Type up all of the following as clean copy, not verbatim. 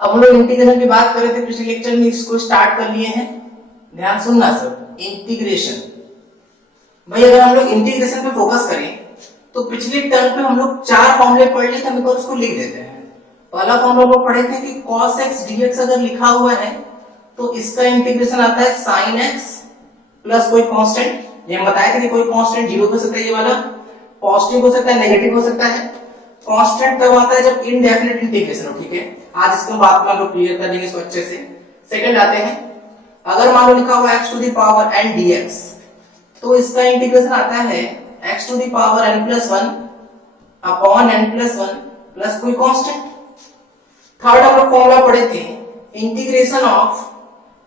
अब हम लोग इंटीग्रेशन की बात कर रहे थे पिछले लेक्चर में, इसको स्टार्ट कर लिए हैं। ध्यान सुनना सब, इंटीग्रेशन। भाई अगर हम लोग इंटीग्रेशन पे फोकस करें तो पिछले टर्म पे हम लोग 4 फॉर्मूले पढ़ लिए थे, हम उसको लिख देते हैं। पहला फॉर्मूला हम लोग पढ़े थे कि cos x dx अगर लिखा हुआ है तो इसका इंटीग्रेशन आता है sin x प्लस कोई कांस्टेंट। ये हम बताए थे कि कोई कांस्टेंट 0 हो सकता है, ये वाला पॉजिटिव हो सकता है, नेगेटिव हो सकता है। कांस्टेंट तब आता है जब इनडेफिनेट इंटीग्रेशन हो, ठीक है। आज इसको बात में हम लोग क्लियर कर देंगे इसको अच्छे से। सेकंड आते हैं, अगर मान लो लिखा हुआ x to the power n dx तो इसका इंटीग्रेशन आता है x to the power n plus 1 upon n plus 1 plus कोई कांस्टेंट। थर्ड हम लोग फॉर्मूला पढ़े थे, integration of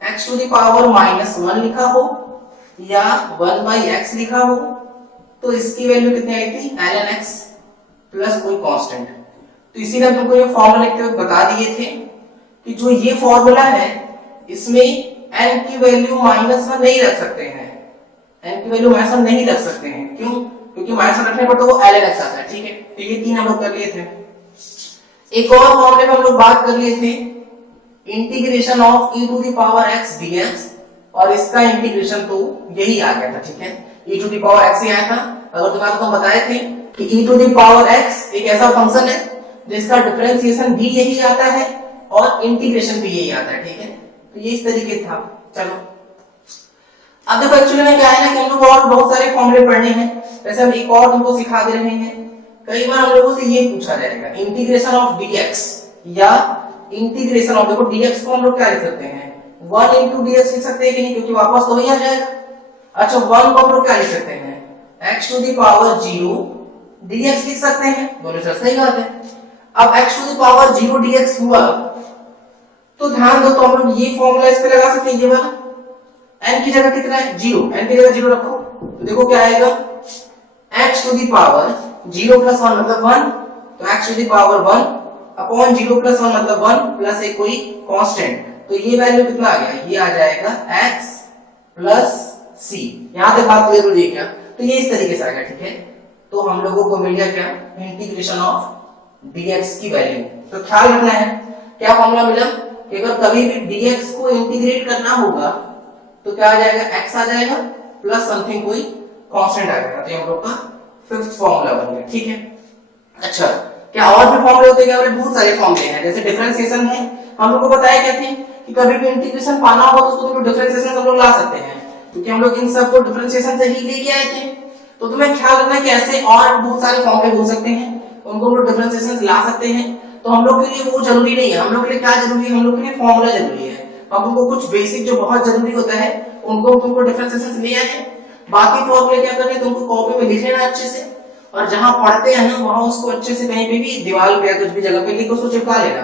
x to the power minus 1 लिखा हो या 1 बाई x लिखा हो तो इसकी वैल्यू कितनी आई थी, ln x प्लस कोई कांस्टेंट। तो इसीलिए हम तुमको ये फॉर्मूला लिखते हुए बता दिए थे कि जो ये फॉर्मूला है इसमें n की वैल्यू -1 नहीं रख सकते हैं, n की वैल्यू -1 नहीं रख सकते हैं। क्यों? क्योंकि -1 रखने पर तो वो ln x आता है, ठीक है। तो ये 3 हम लोग कर लिए थे। एक और फॉर्मूले में हम लोग बात कर लिए थे integration of e to the power x dx, और इसका इंटीग्रेशन तो यही आ गया था, ठीक है। e to the power x ही आया था। अगर तुम्हारे को हम बताए थे कि e to the power x एक ऐसा फंक्शन है जिसका डिफरेंशिएशन भी यही आता है और इंटीग्रेशन भी यही आता है, ठीक है। तो ये इस तरीके था। चलो अब देखो एक्चुअली में क्या है ना कि हम लोग और बहुत सारे फॉर्मूले पढ़ने हैं। जैसे हम एक और तुमको सिखा दे रहे हैं। कई बार हम लोगों से ये पूछा जाएगा इंटीग्रेशन ऑफ dx या इंटीग्रेशन ऑफ, देखो dx को हम लोग क्या लिख सकते हैं, 1 into dx लिख सकते हैं कि नहीं, क्योंकि वापस तो वही आ जाएगा। अच्छा 1 को हम लोग क्या लिख सकते हैं, x to the power 0 dx लिख सकते हैं। बोले सर सही बात है। अब x to the power 0 dx हुआ तो ध्यान दो, तो हम लोग ये फॉर्मूला इस पे लगा सकते हैं, ये वाला। n की जगह कितना है, 0, n की जगह 0 रखो तो देखो क्या आएगा, x to the power 0 plus 1 मतलब 1, तो x to the power 1 upon 0 plus 1 मतलब 1 प्लस एक कोई कांस्टेंट। तो ये वैल्यू कितना आ गया, ये आ जाएगा x प्लस c। यहां तक बात क्लियर हो रही है क्या? तो ये इस तरीके से आ गया, ठीक है। तो हम लोगों को मिल गया क्या, इंटीग्रेशन ऑफ dx की वैल्यू। तो ख्याल रखना है क्या फॉर्मूला मिला कि अगर कभी भी dx को इंटीग्रेट करना होगा तो क्या आ जाएगा, x आ जाएगा प्लस समथिंग कोई कांस्टेंट आ जाएगा। तो हम लोग का फिफ्थ फॉर्मूला बन गया, ठीक है। अच्छा क्या और भी फॉर्मूले होते हैं? बहुत सारे फॉर्मूले हैं। जैसे डिफरेंशिएशन है, हम लोग को बताया क्या थे कि कभी भी इंटीग्रेशन पाना होगा तो उसको डिफरेंशिएशन हम लोग ला सकते हैं, क्योंकि हम लोग इन सबको डिफरेंशिएशन से ही लेके आए थे। तो तुम्हें ख्याल रखना है कि ऐसे और बहुत सारे फॉर्मूले हो सकते हैं, उनको हम लोग डिफरेंशिएशन ला सकते हैं। तो हम लोग के लिए वो जरूरी नहीं है। हम लोग के लिए क्या जरूरी है, हम लोग के लिए फॉर्मूला जरूरी है। अब उनको कुछ बेसिक जो बहुत जरूरी होता है उनको तुमको डिफरेंशिएशन से ले आए। बाकी फॉर्मूले क्या करने, तुमको कॉपी में लिख लेना अच्छे से, और जहां पढ़ते हैं ना वहां उसको अच्छे से कहीं पे भी दीवार पे या कुछ भी जगह पे लिखो, उसको चिपका लेना,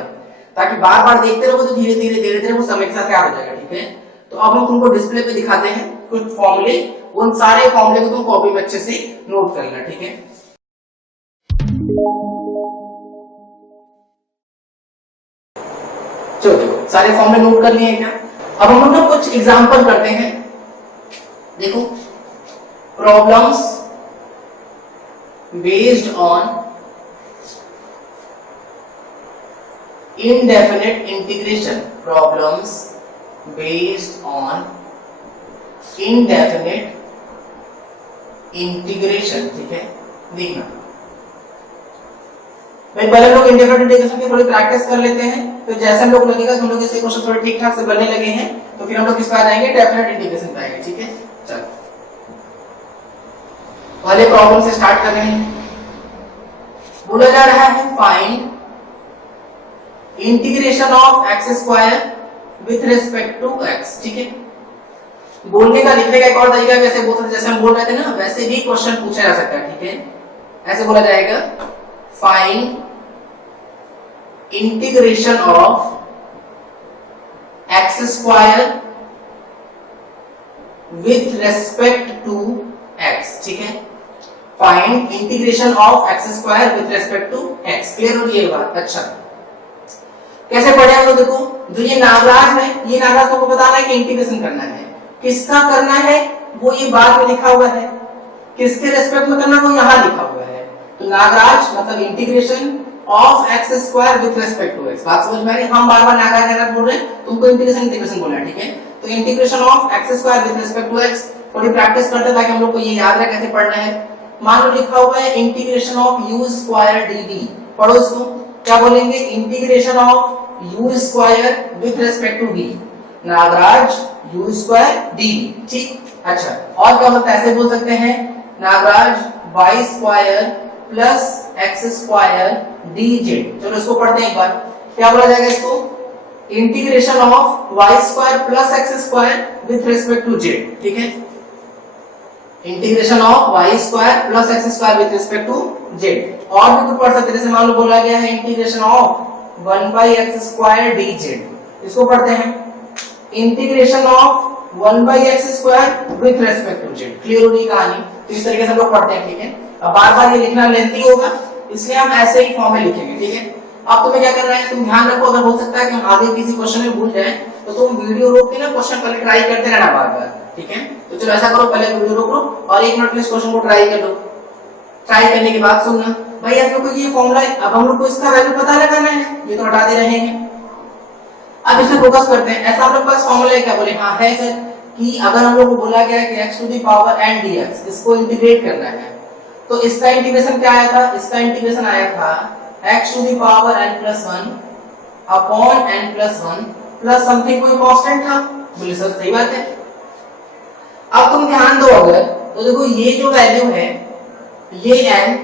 ताकि बार बार देखते रहो तो धीरे धीरे वो समय के साथ क्या हो जाएगा, ठीक है। तो अब हम तुमको डिस्प्ले पे दिखाते हैं कुछ फॉर्मूले, उन सारे फॉर्मूले को तुम कॉपी में अच्छे से नोट कर लेना, ठीक है। चलो देखो सारे फॉर्मूले नोट कर लिए क्या। अब हम लोग कुछ एग्जांपल करते हैं। देखो problems based on indefinite integration, problems based on indefinite integration, ठीक है। देखना भाई पहले लोग इंडेफिनेट इंटीग्रेशन की थोड़ी प्रैक्टिस कर लेते हैं, तो जैसे हम लोग लगेगा हम लोग इसे क्वेश्चन थोड़े ठीक ठाक से बनने लगे हैं तो फिर हम लोग किस पे आ जाएंगे, डेफिनेट इंटीग्रेशन पे आएंगे, ठीक है। चलो पहले प्रॉब्लम से स्टार्ट कर रहे हैं। बोला जा रहा है find integration of x square with respect to x, ठीक है। बोलने का लिखने का एक और तरीका कैसे बोल सकते, जैसे हम बोल रहे थे ना वैसे भी क्वेश्चन पूछा जा सकता है, ठीक है। ऐसे बोला जाएगा find integration of x square with respect to x, ठीक है। Find integration of x square with respect to x. Clear हो रही है बात? अच्छा कैसे पढ़े हम लोग, देखो जो ये नागराज है, ये नागराज को बताना है कि इंटीग्रेशन करना है, किसका करना है वो ये बाद में लिखा हुआ है, किसके रेस्पेक्ट में करना वो यहाँ लिखा हुआ है। तो नागराज मतलब integration of x square with respect to x. बात समझ में आ रही है? हम बार बार नागा बोल रहे हैं, तुमको इंटीग्रेशन बोलना है, ठीक है? तो integration of x square with respect to x, थोड़ी प्रैक्टिस करते हैं ताकि हम लोग को ये याद रहे कैसे पढ़ना है। मान लो लिखा हुआ है integration of u square dv, पढ़ो इसको, क्या बोलेंगे? Integration of u square with respect to v, नागराज यू स्क्वायर डीवी, ठीक? अच्छा, और क्या होता है? ऐसे बोल सकते हैं नागराज y square plus x square dz। चलो इसको पढ़ते हैं एक बार, क्या बोला जाएगा इसको? Integration of y square plus x square with respect to z, ठीक है? Integration of y square plus x square with respect to z। और भी कुछ पढ़ सकते हैं, जैसे मान लो बोला गया है integration of 1/x square dz, इसको पढ़ते हैं integration of 1/x square with respect to z। Clear होगी कहानी? तो इस तरीके से हम लोग पढ़ते हैं, ठीक है? अब बार बार ये लिखना लेंथी होगा, इसलिए हम ऐसे ही फॉर्म में लिखेंगे, ठीक है? अब तुम्हें क्या करना है, तुम ध्यान रखो, अगर हो सकता है कि हम आगे किसी क्वेश्चन में भूल जाए तो तुम वीडियो रोक के ना क्वेश्चन पहले ट्राई करते रहना बार बार, ठीक है? तो चलो ऐसा करो, पहले वीडियो रोक लो और 1 मिनट में इस क्वेश्चन को ट्राई कर लो। ट्राई करने के बाद सुनना भाई, आप लोग को ये फॉर्मूला है, अब हम लोग को इसका वैल्यू पता लगाना है, ये तो हटा दे रहे हैं। अब इसे फोकस करते हैं। ऐसा हम लोग पास फॉर्मूला है, क्या बोले? हाँ है सर, कि अगर हम लोग को बोला गया है कि x to the power n dx, इसको इंटीग्रेट करना है, तो इसका इंटीग्रेशन क्या आया था? इसका इंटीग्रेशन आया था x to the power n+1 upon n+1 plus something कोई कांस्टेंट था। बोले सर सही बात है। अब तुम ध्यान दो, अगर तो देखो ये जो वैल्यू है, ये n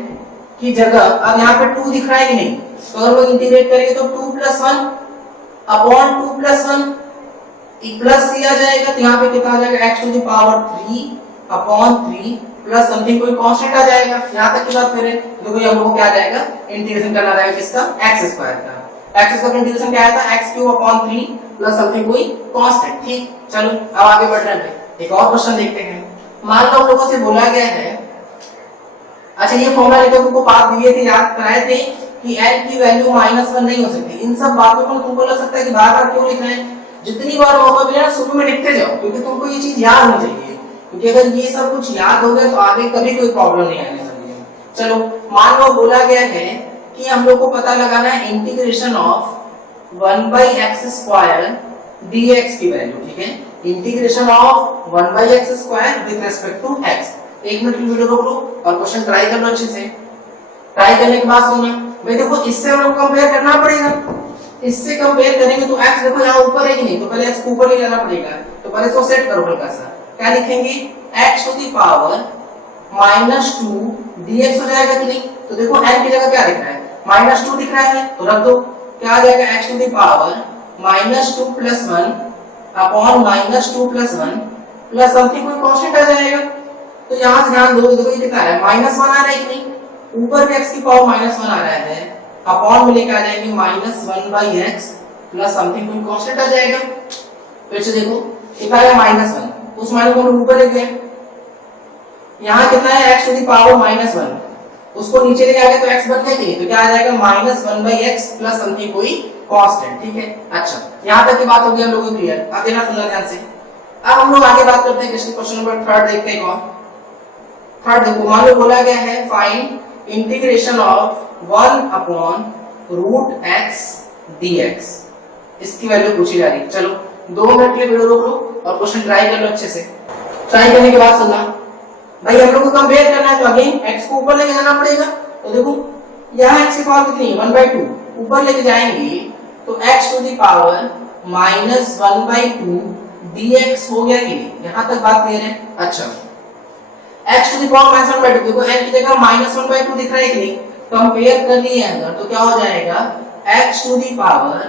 की जगह अब यहाँ पे 2 दिख रहा है कि नहीं? तो अगर लोग इंटीग्रेट करेंगे तो 2+1 अपॉन 2+1 प्लस किया जाएगा, तो यहाँ पे कितना आ जाएगा? x to the power 3 upon 3 plus something कोई कांस्टेंट आ जाएगा। यहाँ तक की बात करें देखो, ये हम लोग को क्या आ जाएगा? इंटीग्रेशन करना रहेगा किसका? x स्क्वायर का। x स्क्वायर का इंटीग्रेशन क्या आया था? x³ अपॉन 3 प्लस समथिंग कोई कांस्टेंट, ठीक? चलो अब आगे बढ़ रहे हैं, एक और क्वेश्चन देखते हैं। मान लो हम लोगों से बोला गया है, अच्छा ये फॉर्मूला लेकर तुमको बात दिए थे, याद कराए थे कि n की वैल्यू -1 नहीं हो सकती। इन सब बातों को तुमको लग सकता है कि बार-बार क्यों लिख रहे हैं? जितनी बार मौका मिले ना शुरू में लिखते जाओ, क्योंकि तुमको ये चीज याद होनी चाहिए, क्योंकि अगर ये सब कुछ याद हो गया तो आगे कभी कोई प्रॉब्लम नहीं आने वाली है। चलो मान लो बोला गया है कि हम लोग को पता लगाना है integration of 1/x square dx की वैल्यू, ठीक है? Integration of 1/x square with respect to x। 1 minute की वीडियो रोक लो और क्वेश्चन ट्राई कर लो अच्छे से। ट्राई करने के बाद सुनना भाई, देखो इससे हम लोग कंपेयर करना पड़ेगा, इससे कंपेयर करेंगे तो x देखो यहाँ ऊपर है कि नहीं, तो पहले x को ऊपर ले जाना पड़ेगा। तो पहले इसको सेट करो हल्का सा, क्या लिखेंगे? x to the power -2 dx हो जाएगा कि नहीं? तो देखो n की जगह क्या दिख रहा है? -2 दिख रहा है, तो रख दो, क्या आ जाएगा? x to the power -2 + 1 upon -2 + 1 plus something कोई कांस्टेंट आ जाएगा। तो यहाँ से ध्यान दो, देखो ये कितना है? -1 आ रहा है कि नहीं? ऊपर भी x की पावर -1 आ रहा है, अपॉन में लेके आ जाएंगे -1/x प्लस समथिंग कोई कांस्टेंट आ जाएगा। फिर से देखो कितना है? -1, उस माइनस को हम ऊपर लेके गए, यहाँ कितना है? x टू द पावर -1, उसको नीचे लेके आ गए तो x बन गया कि तो क्या आ जाएगा? -1/x प्लस समथिंग कोई कांस्टेंट, ठीक है? अच्छा यहाँ तक की बात हो गई हम लोगों को क्लियर। अब देखना सुनना ध्यान से। अब हम लोग आगे बात करते हैं, क्वेश्चन नंबर 3 देखते हैं। कौन थर्ड? देखो मान लो बोला गया है find integration of 1 upon √x dx, इसकी वैल्यू पूछी जा रही है। चलो 2 मिनट के लिए वीडियो रोक लो और क्वेश्चन ट्राई कर लो अच्छे से। ट्राई करने के बाद सुनना भाई, हम लोग को कंपेयर करना है तो अगेन x को ऊपर लेके जाना पड़ेगा। तो देखो यहाँ x की पावर कितनी है? 1/2, ऊपर लेके जाएंगे तो x to the power -1/2 dx हो गया कि नहीं? यहाँ तक बात क्लियर है? अच्छा x टू द पावर -1/2, देखो n की जगह -1/2 दिख रहा है कि नहीं? कंपेयर कर लिए अगर तो क्या हो जाएगा? x to the power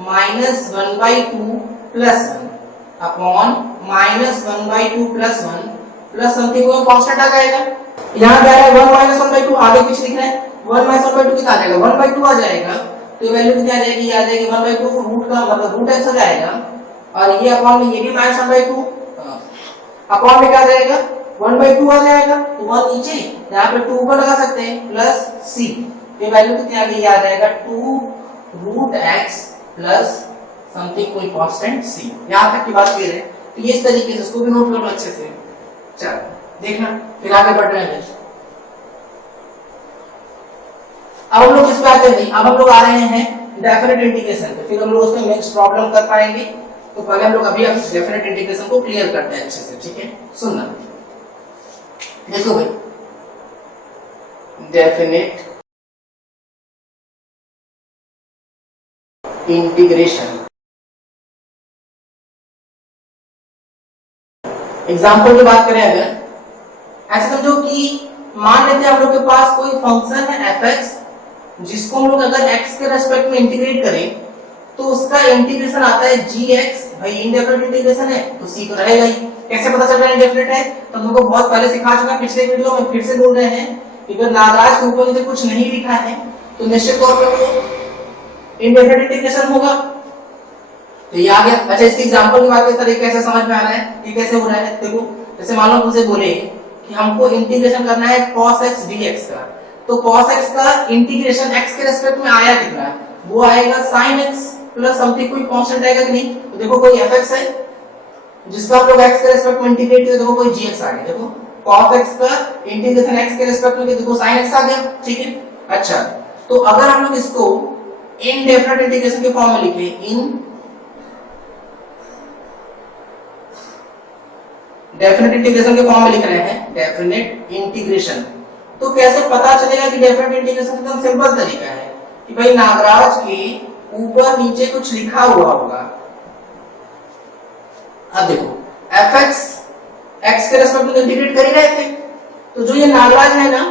-1/2 + 1 upon -1/2 + 1 plus something कोई कांस्टेंट आ जाएगा। यहाँ क्या है? 1 -1/2 आगे पीछे दिख रहा है, 1 -1/2 कितना आ जाएगा? 1/2 आ जाएगा। तो वैल्यू कितनी आ जाएगी? ये आ जाएगी 1/2 रूट का मतलब √x हो जाएगा, और ये अपॉन में ये भी -1/2 अपॉन में क्या आ जाएगा? 1/2 आ जाएगा। तो 1 नीचे, यहाँ पे 2 ऊपर लगा सकते हैं, प्लस c। ये वैल्यू कितनी आ गई? ये आ जाएगा 2√x प्लस समथिंग कोई कांस्टेंट c। यहाँ तक की बात क्लियर है? तो ये इस तरीके से इसको भी नोट कर लो अच्छे से। चलो देखना, फिर आगे बढ़ रहे हैं। अब हम लोग किस पे आते हैं भाई, अब हम लोग आ रहे हैं डेफिनेट इंटीग्रेशन पे, फिर हम लोग उसमें नेक्स्ट प्रॉब्लम कर पाएंगे। तो पहले हम लोग अभी डेफिनेट इंटीग्रेशन को क्लियर करते हैं अच्छे से, ठीक है। सुनना, देखो भाई, डेफिनेट इंटीग्रेशन, एग्जाम्पल की बात करें अगर, ऐसे समझो कि मान लेते हैं हम लोग के पास कोई फंक्शन है fx, जिसको हम लोग अगर x के रेस्पेक्ट में इंटीग्रेट करें तो उसका इंटीग्रेशन आता है gx। भाई इनडेफिनेट इंटीग्रेशन है तो c तो रहेगा ही। कैसे पता चल रहा है इनडेफिनेट है, तो हम लोग को बहुत पहले सिखा चुका है पिछले वीडियो में, फिर से बोल रहे हैं कि अगर नागराज के ऊपर नीचे कुछ नहीं लिखा है तो निश्चित तौर पर वो इनडेफिनेट इंटीग्रेशन होगा। तो ये आ गया। अच्छा, इसकी एग्जांपल की बात करें, कैसे समझ में आ रहा है, ये कैसे हो रहा है। देखो, जैसे मान लो तुमसे बोले कि हमको इंटीग्रेशन करना है cos x dx का, तो cos x का इंटीग्रेशन x के रेस्पेक्ट में आया कितना है, वो आएगा sin x प्लस समथिंग, कोई कांस्टेंट आएगा कि नहीं। तो देखो कोई fx है जिसका हम लोग x के रेस्पेक्ट में इंटीग्रेट किया, देखो कोई gx आ गया। देखो cos x का इंटीग्रेशन x के रेस्पेक्ट में, देखो sin x आ गया, ठीक है। अच्छा, तो अगर हम लोग इसको इनडेफिनेट इंटीग्रेशन के फॉर्म में लिखे, इन डेफिनेट इंटीग्रेशन के फॉर्म में लिख रहे हैं, डेफिनेट इंटीग्रेशन, तो कैसे पता चलेगा कि डेफिनेट इंटीग्रेशन एकदम सिंपल तरीका है कि भाई नागराज के ऊपर नीचे कुछ लिखा हुआ होगा। अब देखो fx x के रेस्पेक्ट में इंटीग्रेट कर ही रहे थे, तो जो ये नागराज है ना,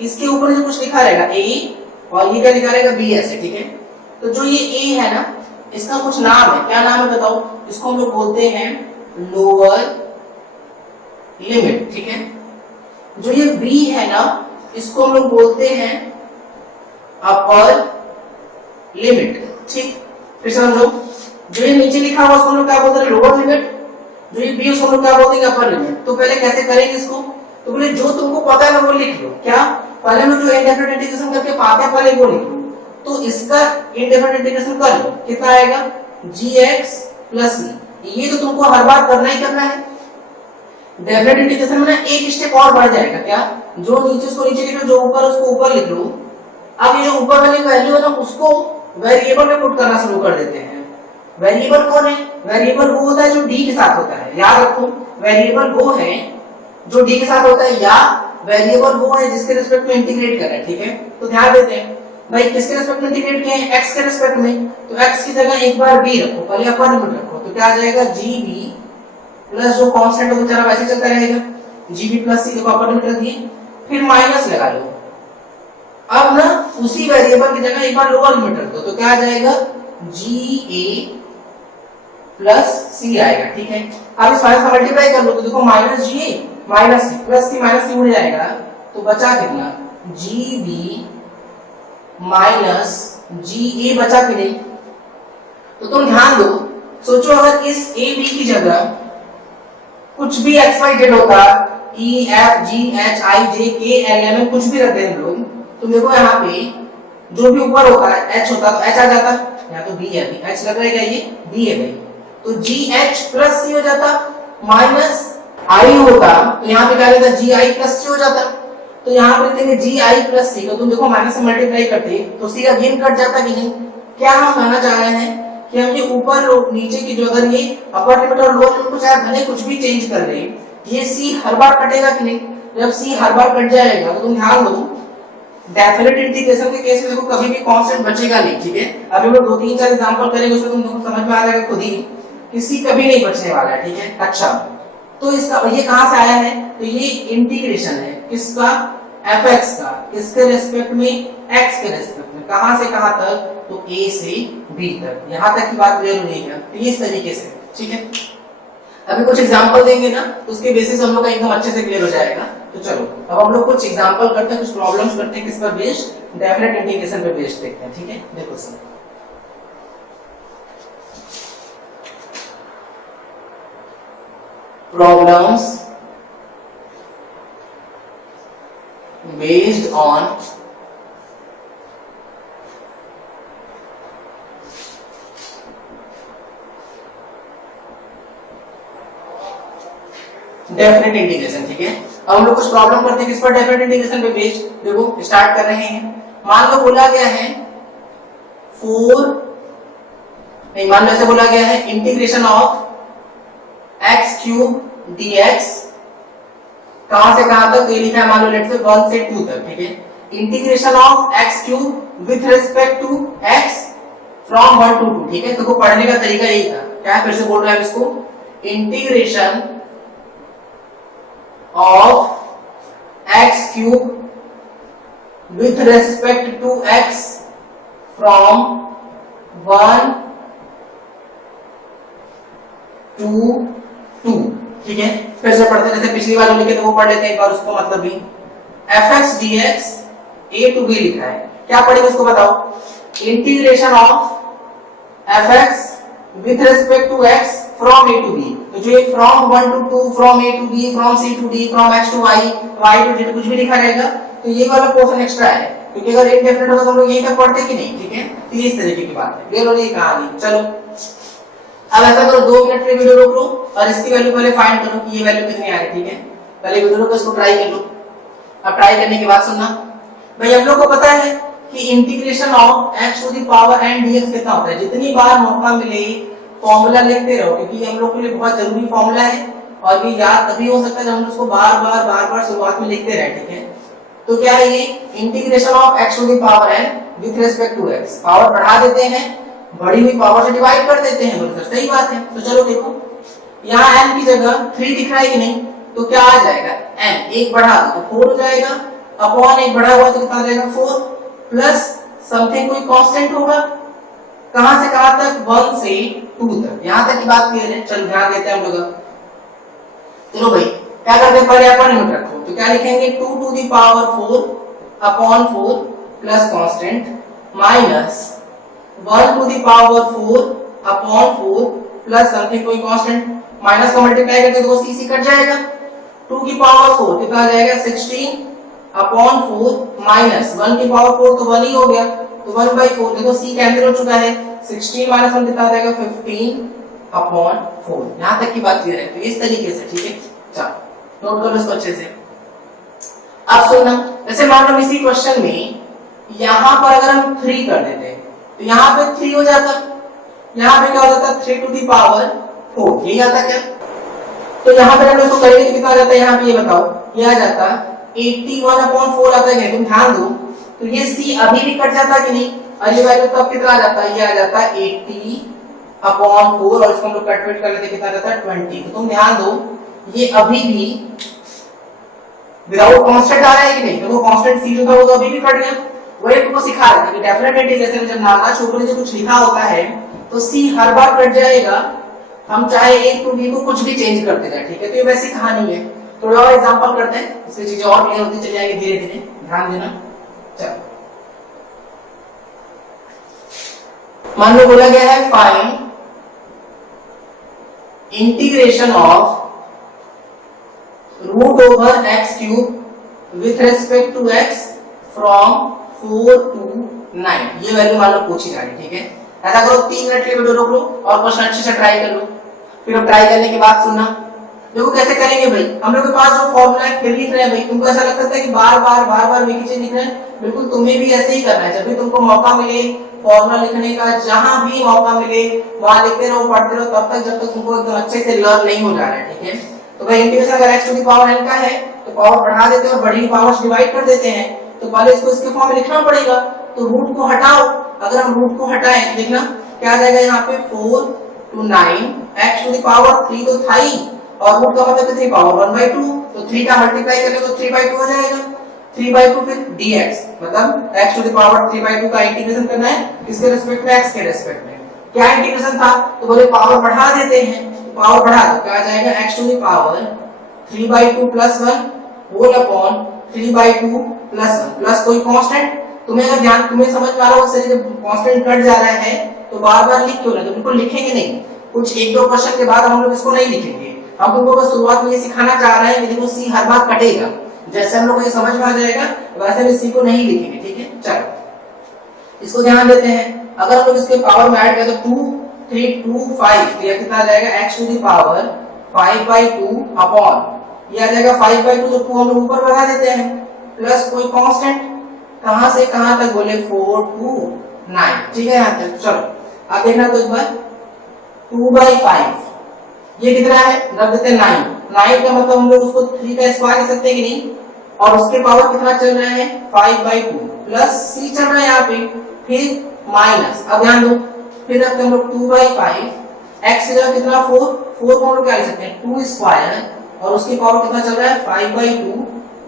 इसके ऊपर नीचे कुछ लिखा रहेगा a, और ये क्या लिखा रहेगा b ऐसे, ठीक है। तो जो ये a है ना, इसका कुछ नाम है, क्या नाम है बताओ, इसको हम लोग बोलते हैं लोअर लिमिट, ठीक है। जो ये b है ना, इसको हम लोग बोलते हैं अपर लिमिट, ठीक। फिर समझो, जो ये नीचे लिखा हुआ उसको हम लोग क्या बोलते हैं, लोअर लिमिट। जो ये b उसको हम लोग क्या बोलते हैं, अपर लिमिट। तो पहले कैसे करेंगे इसको, तो बोले जो तुमको पता है ना वो लिख लो। क्या, पहले हम जो इनडेफिनेट इंटीग्रेशन करके पाते हैं पहले वो लिख लो। तो इसका इनडेफिनेट इंटीग्रेशन कर लो, कितना आएगा, gx प्लस c। ये तो तुमको हर बार करना ही करना है। डेफिनेट इंटीग्रेशन में ना एक स्टेप और बढ़ जाएगा, क्या, जो नीचे उसको नीचे लिख लो, जो ऊपर उसको ऊपर लिख लो। अब ये जो ऊपर वाली वैल्यू है ना, उसको वेरिएबल में पुट करना शुरू कर देते हैं। वेरिएबल कौन है, वेरिएबल वो होता है जो डी के साथ होता है, याद रखो, वेरिएबल वो है जो डी के साथ होता है, या वेरिएबल वो है जिसके रिस्पेक्ट में इंटीग्रेट कर रहे हैं, ठीक है। तो ध्यान देते हैं भाई, किसके रिस्पेक्ट में इंटीग्रेट किए हैं, एक्स के रिस्पेक्ट में, तो एक्स की जगह एक बार बी रखो, पहले अपर लिमिट रखो, तो क्या आ जाएगा, जी बी प्लस जो कांस्टेंट है बेचारा वैसे चलता रहेगा, जीबी प्लस सी, देखो अपर लिमिट रख दिए, फिर माइनस लगा लो। अब ना उसी वेरिएबल की जगह एक बार लोअर लिमिट रख दो, तो क्या आ जाएगा, जी ए प्लस सी आएगा, ठीक है। अब इस माइनस का मल्टीप्लाई कर लो, तो देखो माइनस जी ए माइनस सी प्लस सी माइनस सी उड़ जाएगा, तो बचा कितना, जी बी माइनस जी ए बचा कि नहीं। तो तुम ध्यान दो, सोचो अगर इस ए बी की जगह कुछ भी एक्स वाई जेड होता, E F G H I जे के एल एम कुछ भी रखते हैं लोग, तो देखो यहाँ पे जो भी ऊपर होता है एच होता तो एच आ जाता, यहाँ तो बी है, एच लग रहा है, क्या ये बी है भाई, तो जी एच प्लस सी हो जाता, माइनस आई होता तो यहाँ पे क्या रहता, जी आई प्लस सी हो जाता। तो यहाँ पे लिखेंगे जी आई प्लस सी, तो तुम देखो माइनस से मल्टीप्लाई करते तो सी का गेन कट जाता कि नहीं। क्या हम कहना चाह रहे हैं कि हम ये ऊपर और नीचे की जो, अगर ये अपर लिमिट और लोअर लिमिट को चाहे भले कुछ भी चेंज कर ले, ये सी हर बार कटेगा कि नहीं। जब सी हर बार कट जाएगा तो तुम ध्यान दो, डेफिनेट इंटीग्रेशन के केस में देखो कभी भी कांस्टेंट बचेगा नहीं, ठीक है। अभी हम लोग 2-3-4 एग्जांपल करेंगे, उसमें तुमको समझ में आ जाएगा खुद ही कि सी कभी नहीं बचने वाला है, ठीक है। अच्छा, तो इसका ये कहां से आया है, तो ये इंटीग्रेशन है किसका, fx का, किसके रेस्पेक्ट में, x के रेस्पेक्ट में, कहां से कहां तक, तो a से b तक। यहां तक की बात क्लियर हो रही है, तो ये इस तरीके से, ठीक है। अभी कुछ एग्जांपल देंगे ना, तो उसके बेसिस हम लोग का एकदम अच्छे से क्लियर हो जाएगा। तो चलो अब हम लोग कुछ एग्जांपल करते हैं, कुछ प्रॉब्लम्स करते हैं, किस पर बेस्ड, डेफिनेट इंटीग्रेशन पे बेस्ड देखते हैं, ठीक है। देखो sir, problems based on definite integration, ठीक है। अब हम लोग कुछ प्रॉब्लम करते हैं किस पर, डेफिनेट इंटीग्रेशन पे बेस्ड। देखो स्टार्ट कर रहे हैं, मान लो बोला गया है 4 नहीं, मान लो ऐसे बोला गया है integration of x cube dx, कहां से कहां तक, तो ये लिखा है मान लो लेट्स से 1 से 2 तक, ठीक है। Integration of x cube with respect to x from 1 to 2, ठीक है। तो पढ़ने का तरीका यही था, क्या फिर से बोल रहे हैं इसको, integration of x cube with respect to x from 1 to 2, ठीक है। फिर से पढ़ते, जैसे पिछली बार जो लिखे थे वो पढ़ लेते हैं एक बार, उसको मतलब भी fx dx a to b लिखा है, क्या पढ़ेंगे उसको बताओ, integration of fx with respect to x from a to b, तो जो ये from 1 to 2, from a to b, from c to d, from x to y, y to z कुछ भी लिखा रहेगा, तो ये वाला पोर्शन एक्स्ट्रा है, क्योंकि अगर इंडेफिनिट होता तो हम लोग यही तक पढ़ते कि नहीं, ठीक है। तो ये इस तरीके की बात है, क्लियर हो रही है कहानी। चलो अब ऐसा करो, 2 मिनट के वीडियो रोक लो और इसकी वैल्यू पहले फाइंड करो कि ये वैल्यू कितनी आ रही है, ठीक है। पहले वीडियो रोक इसको ट्राई कर लो। अब ट्राई करने के बाद सुनना भाई, हम लोग को पता है कि integration of x to the power n dx कितना होता है, जितनी बार मौका मिले फॉर्मूला लिखते रहो, क्योंकि हम लोग के लिए बहुत जरूरी फॉर्मूला है और ये याद तभी हो सकता है जब हम उसको बार बार शुरुआत में लिखते रहे, ठीक है। तो क्या है ये integration of x to the power n with respect to x, power बढ़ा देते हैं, बड़ी हुई पावर से डिवाइड कर देते हैं, बोलो सर सही बात है। तो चलो देखो, यहाँ n की जगह 3 दिख रहा है कि नहीं, तो क्या आ जाएगा, n एक बढ़ा दो तो 4 हो जाएगा, अपॉन एक बढ़ा हुआ तो कितना आ जाएगा 4, प्लस समथिंग कोई कांस्टेंट होगा, कहां से कहां तक, 1 से 2 तक, यहां तक की बात क्लियर है। चलो ध्यान देते हैं हम लोग। चलो भाई क्या करते हैं, पहले अपन लिमिट रखो, तो क्या लिखेंगे 2 to the power 4 upon 4 plus constant minus 1 to the power 4 upon 4 plus something कोई कांस्टेंट, माइनस का मल्टीप्लाई करके दो सी कट जाएगा, 2 की पावर 4 कितना आ जाएगा 16 अपॉन 4 माइनस 1 की पावर 4 तो 1 ही हो गया, तो 1/4, देखो सी कैंसिल हो चुका है, 16 माइनस 1 कितना आ जाएगा 15 अपॉन 4। यहां तक की बात क्लियर है, तो इस तरीके से, ठीक है। चलो नोट करो इसको अच्छे से। अब सुनना, जैसे मान लो इसी क्वेश्चन में यहां पर अगर हम 3 कर देते हैं तो यहां पे 3 हो जाता, यहां पे क्या हो जाता 3 टू द पावर 4, यही आता क्या। तो यहां पे हम इसको करेंगे तो कितना आ जाता है, यहां पे ये बताओ, ये आ जाता 81/4 आता है, तुम ध्यान दो। तो ये c अभी भी कट जाता कि नहीं, और ये वैल्यू तब कितना आ जाता है, ये आ जाता 80/4 और इसको हम लोग कट कर लेते कितना आ जाता है 20। तो तुम ध्यान दो, ये अभी भी विदाउट कांस्टेंट आ रहा है कि नहीं, देखो कांस्टेंट c जो था वो तो अभी भी कट गया। वही तुमको सिखा रहा था कि डेफिनेट इंटीग्रेशन में जब नाना छोटे से कुछ लिखा होता है तो c हर बार कट जाएगा, हम चाहे a टू b को कुछ भी चेंज करते जाए, ठीक है। तो ये वैसी कहानी है, थोड़ा और एग्जांपल करते हैं, इससे चीजें और क्लियर होती चली जाएंगी धीरे धीरे, ध्यान देना। चलो मान लो बोला गया है find integration of √x³ with respect to x from 4 to 9, ये वैल्यू मान लो पूछी जा रही, ठीक है। ऐसा करो 3 मिनट के लिए वीडियो रोक लो और क्वेश्चन अच्छे से ट्राई कर लो, फिर हम ट्राई करने के बाद सुनना। देखो कैसे करेंगे भाई, हम लोग के पास जो फॉर्मूला है फिर लिख रहे हैं भाई, तुमको ऐसा लगता है कि बार बार एक ही चीज लिख रहे हैं, बिल्कुल तुम्हें भी ऐसे ही करना है। जब भी तुमको मौका मिले फॉर्मूला लिखने का, जहां भी मौका मिले वहां लिखते रहो, पढ़ते रहो, तब तक जब तक तुमको एकदम अच्छे से लर्न नहीं हो जा रहा है, ठीक है। तो भाई इंटीग्रेशन अगर x to the power n का है तो पावर बढ़ा देते हैं और बड़ी पावर से डिवाइड कर देते हैं, तो पहले इसको इसके फॉर्म में लिखना पड़ेगा। तो रूट को हटाओ, अगर हम रूट को हटाएं देखना क्या आ जाएगा, यहाँ पे 4 to 9 x to the power 3 तो था ही, और रूट का मतलब 3 पावर 1/2, तो 3 का मल्टीप्लाई करें तो 3/2 हो जाएगा, 3/2 फिर dx, मतलब x टू द पावर 3/2 का इंटीग्रेशन करना है किसके रिस्पेक्ट में, x के रिस्पेक्ट में। क्या इंटीग्रेशन था, तो बोले पावर बढ़ा देते हैं, पावर बढ़ा तो क्या आ जाएगा x to the power 3/2 + 1 whole upon 3/2 + 1 plus कोई कांस्टेंट। तुम्हें अगर ध्यान तुम्हें समझ में आ रहा हो सर जब कांस्टेंट कट जा रहा है तो बार लिख क्यों रहे, तो बिल्कुल लिखेंगे नहीं, कुछ 1-2 क्वेश्चन के बाद हम लोग इसको नहीं लिखेंगे, हम तुमको बस शुरुआत में ये सिखाना चाह रहे हैं कि देखो सी हर बार कटेगा, जैसे हम लोग को ये समझ में आ जाएगा वैसे भी सी को नहीं लिखेंगे, ठीक है। चलो इसको ध्यान देते हैं, अगर हम लोग इसके पावर में ऐड करें तो 2 3 2 5, तो ये कितना आ जाएगा x to the power 5/2 upon ये आ जाएगा 5/2, तो 2 हम लोग ऊपर बढ़ा देते हैं प्लस कोई कांस्टेंट, कहां से कहां तक बोले 4 to 9, ठीक है यहाँ तक। चलो अब देखना तो एक बार 2/5 ये कितना है, रख देते हैं 9। 9 का मतलब हम लोग उसको 3 का स्क्वायर कर सकते हैं कि नहीं, और उसके पावर कितना चल रहा है 5/2 प्लस c चल रहा है यहाँ पे, फिर माइनस। अब ध्यान दो, फिर रखते हैं हम लोग 2/5, x की जगह कितना 4 को हम लोग क्या लिख सकते हैं 2 स्क्वायर, और उसकी पावर कितना चल रहा है 5/2